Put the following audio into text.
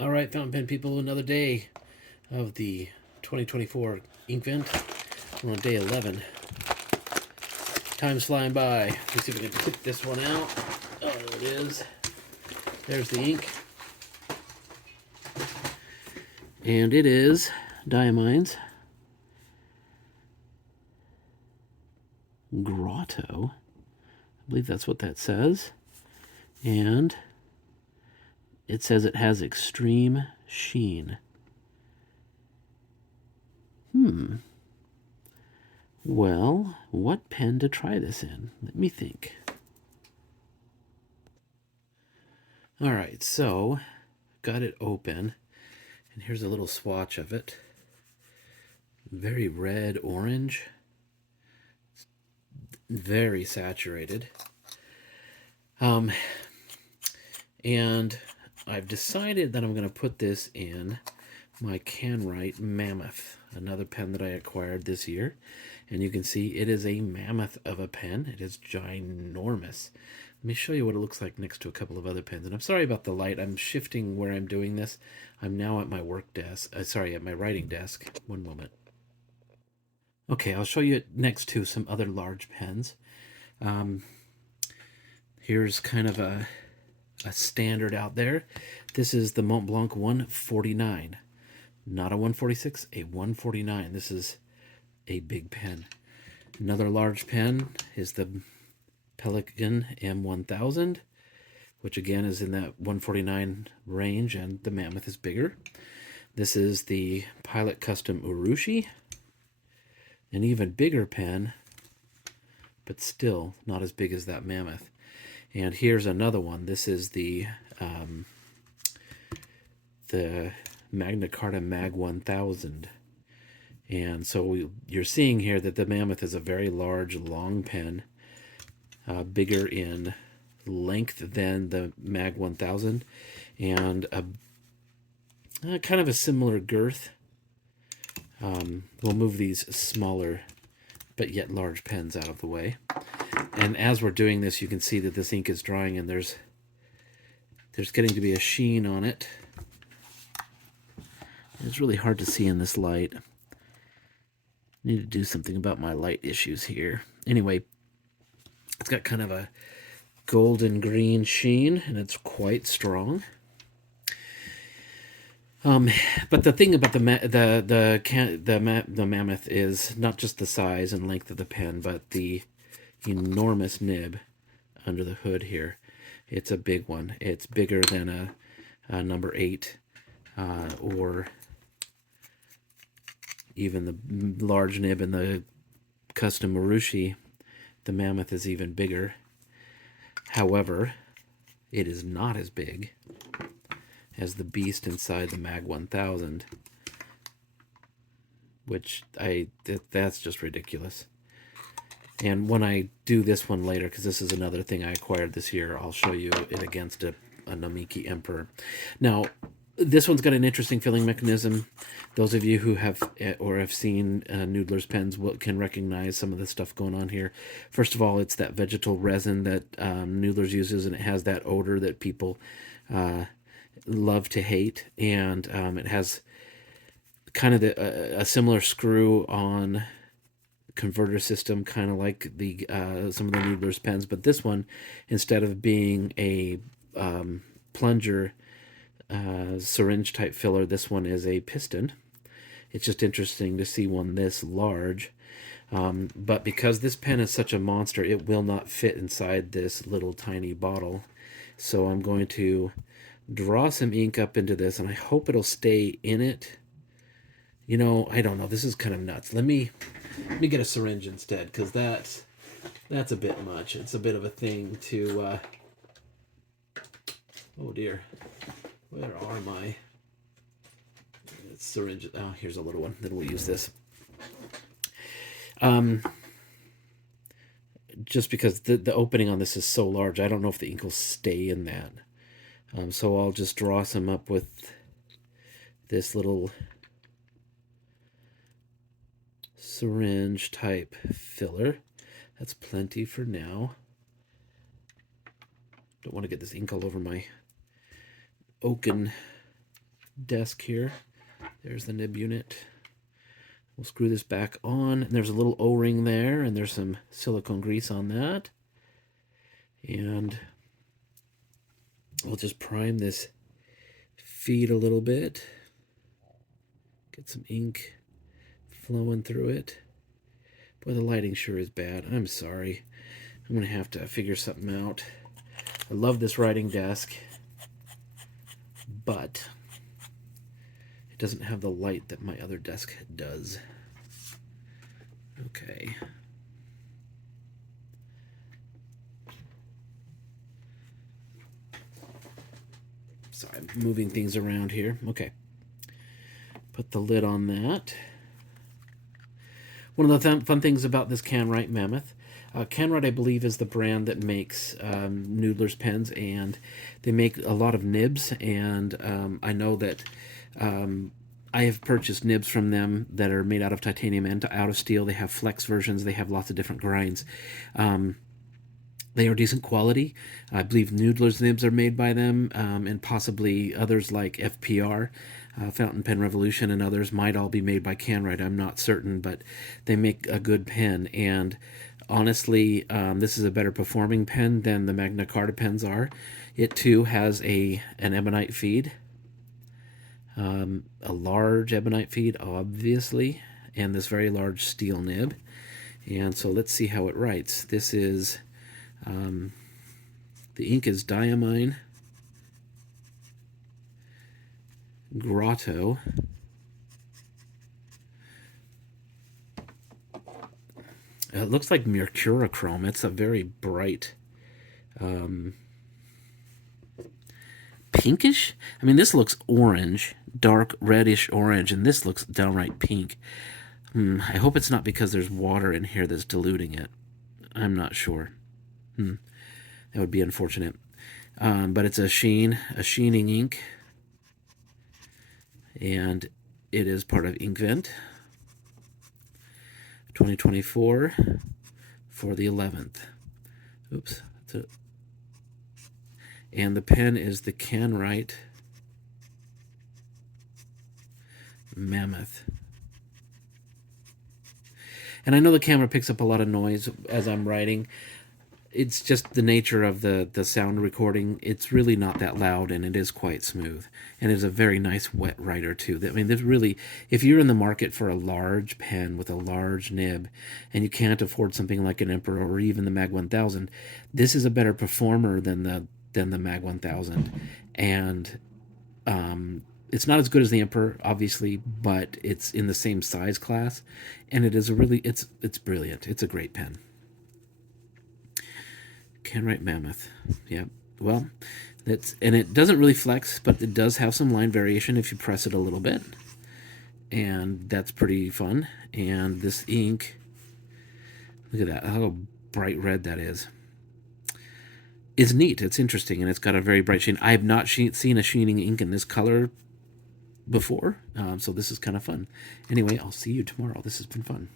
All right, fountain pen people, another day of the 2024 Inkvent. We're on day 11. Time's flying by. Let's see if we can tip this one out. Oh, there it is. There's the ink. And it is Diamine's Grotto. I believe that's what that says. And it says it has extreme sheen. Well, what pen to try this in? Let me think. All right, so got it open, and here's a little swatch of it. Very red orange, very saturated. And I've decided that I'm going to put this in my Kanwrite Mammoth, another pen that I acquired this year. And you can see it is a mammoth of a pen. It is ginormous. Let me show you what it looks like next to a couple of other pens. And I'm sorry about the light. I'm shifting where I'm doing this. I'm now at my work desk. At my writing desk. One moment. Okay, I'll show you it next to some other large pens. Here's kind of a standard out there. This is the Mont Blanc 149. Not a 146, a 149. This is a big pen. Another large pen is the Pelican M1000, which again is in that 149 range, and the Mammoth is bigger. This is the Pilot Custom Urushi, an even bigger pen, but still not as big as that Mammoth. And here's another one. This is the Magna Carta Mag 1000. And so you're seeing here that the Mammoth is a very large, long pen, bigger in length than the Mag 1000, and a kind of a similar girth. We'll move these smaller but yet large pens out of the way. And as we're doing this, you can see that this ink is drying, and there's getting to be a sheen on it. It's really hard to see in this light. Need to do something about my light issues here. Anyway, it's got kind of a golden green sheen, and it's quite strong. But the thing about the Mammoth is not just the size and length of the pen, but the enormous nib under the hood here. It's a big one. It's bigger than a number 8 or even the large nib in the custom Urushi. The Mammoth is even bigger. However, it is not as big as the beast inside the Mag 1000, which that's just ridiculous. And when I do this one later, because this is another thing I acquired this year, I'll show you it against a Namiki Emperor. Now, this one's got an interesting filling mechanism. Those of you who have or have seen Noodler's pens can recognize some of the stuff going on here. First of all, it's that vegetal resin that Noodler's uses, and it has that odor that people love to hate. And it has kind of a similar screw on converter system, kind of like the some of the Noodler's pens, but this one, instead of being a plunger syringe type filler, this one is a piston. It's just interesting to see one this large, but because this pen is such a monster, it will not fit inside this little tiny bottle. So I'm going to draw some ink up into this, and I hope it'll stay in it. You know, I don't know, this is kind of nuts. Let me get a syringe instead, because that's a bit much. It's a bit of a thing to oh dear, where are my syringes? Oh, here's a little one. Then we'll use this. Just because the opening on this is so large, I don't know if the ink will stay in that. So I'll just draw some up with this little syringe type filler. That's plenty for now. Don't want to get this ink all over my oaken desk here. There's the nib unit. We'll screw this back on. And there's a little O-ring there, and there's some silicone grease on that. And we'll just prime this feed a little bit. Get some ink flowing through it. Boy, the lighting sure is bad. I'm sorry. I'm going to have to figure something out. I love this writing desk, but it doesn't have the light that my other desk does. Okay. Sorry, I'm moving things around here. Okay. Put the lid on that. One of the fun things about this Kanwrite Mammoth, Kanwrite, I believe, is the brand that makes Noodler's pens, and they make a lot of nibs, and I know that I have purchased nibs from them that are made out of titanium and out of steel. They have flex versions. They have lots of different grinds. They are decent quality. I believe Noodler's nibs are made by them, and possibly others like FPR, Fountain Pen Revolution, and others might all be made by Kanwrite. I'm not certain, but they make a good pen. And honestly, this is a better performing pen than the Magna Carta pens are. It too has an ebonite feed, a large ebonite feed, obviously, and this very large steel nib. And so let's see how it writes. This is the ink is Diamine Grotto. It looks like mercurochrome. It's a very bright pinkish. I mean, this looks orange, dark reddish orange, and this looks downright pink. I hope it's not because there's water in here that's diluting it. I'm not sure. That would be unfortunate. But it's a sheening ink, and it is part of Inkvent 2024 for the 11th. Oops. And the pen is the Kanwrite Mammoth. And I know the camera picks up a lot of noise as I'm writing. It's just the nature of the sound recording. It's really not that loud, and it is quite smooth. And it's a very nice wet writer, too. I mean, there's really, if you're in the market for a large pen with a large nib, and you can't afford something like an Emperor or even the Mag 1000, this is a better performer than the Mag 1000. And it's not as good as the Emperor, obviously, but it's in the same size class, and it is a really, it's brilliant. It's a great pen. Kanwrite Mammoth. Yeah, well, and it doesn't really flex, but it does have some line variation if you press it a little bit, and that's pretty fun. And this ink, look at that, how bright red that is. It's neat. It's interesting, and it's got a very bright sheen. I have not seen a sheening ink in this color before, so this is kind of fun. Anyway, I'll see you tomorrow. This has been fun.